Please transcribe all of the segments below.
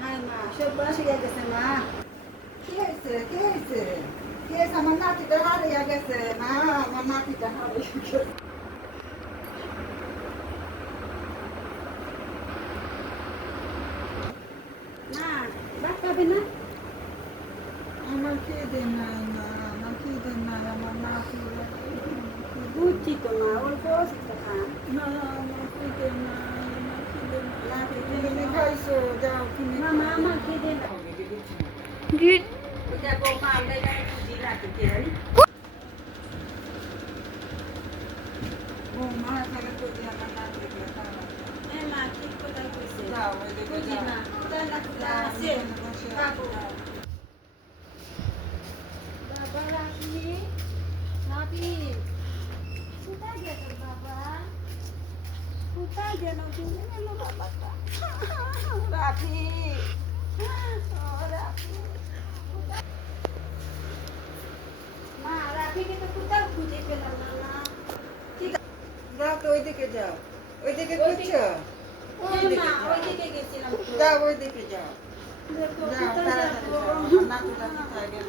হ্যাঁ মা, সর্বনাশ হয়ে গেছে মা। কি হয়েছে কি হয়েছে কি হয়েছে আমার নাতিটা হারিয়ে গেছে মা আমার নাতিটা হারিয়ে গেছে মা, ভাত খাবে না? আমার খিদে নাই মা আমার খিদে নাই আমার নাতি বুঝছি তো মা, অল্প অসুস্থ খান। না আমার খিদে নাই আমার খিদে নাই নাতি তুমি খাইছো যাও তুমি মামা আমার খেদে না। ওই দেখো মা, আমরা এখানে খুঁজি নাতি খেয়ে। ও মা তাহলে তো দিয়ে আমার নাতিকে খাওয়া হ্যাঁ মা, ঠিক কথা কইছে। যাও ওইদিকে খুঁজি যাও মা, কোথায় না কোথায় যাও, আছে। এখানে বসে পাবো। যাও। বাবা রাখি, রাখি। কোথায় গেল বাবা? কোথায় গেল? চলে গেল বাবাটা। রাখি, ও রাখি। মা, রাখিকে তো কোথাও খুঁজে পেলাম না মা। ঠিক যাও তো ওইদিকে যাও ওইদিকে ওইদিকে- খুঁজছো ওই মা, ওইদিকে গেছিলাম তো। যাও ওইদিকে যাও দেখো, যাও কোথায় তাড়াতাড়ি যাবো? যাও আমার নাতিটা কোথায় গেল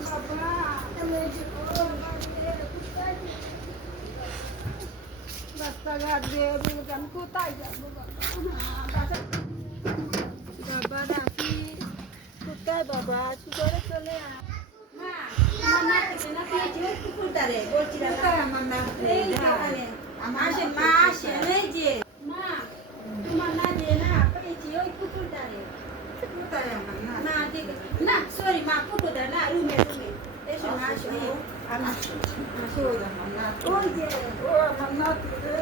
বাবা, আমি যে বাবা রে, কোথায় যাবো? রাস্তাঘাট দিয়ে বেরোতে আমি কোথায় যাবো বাবা? বাবা রাখি, কোথায় বাবা? সুতরে চলে আয়। মা, আমার নাতিকে না পেয়েছি ওই পুকুরটারে, বলছিলাম না। কোথায় আমার নাতি এই যে যাও। ওখানে। আমার আসেন নাতি মা, কোথায়? আসেন, এই যে। মা, তোমার নাতি না পেয়েছি ওই পুকুরটারে। কোথায় আমার নাতি? না, ঠিক আছে। না, সরি মা, পুকুরটারে না, রুমে। এসো না, আসো। আসো, আসো। আসো, ওই আমার নাতি। ওই যে। ও আমার নাতি রে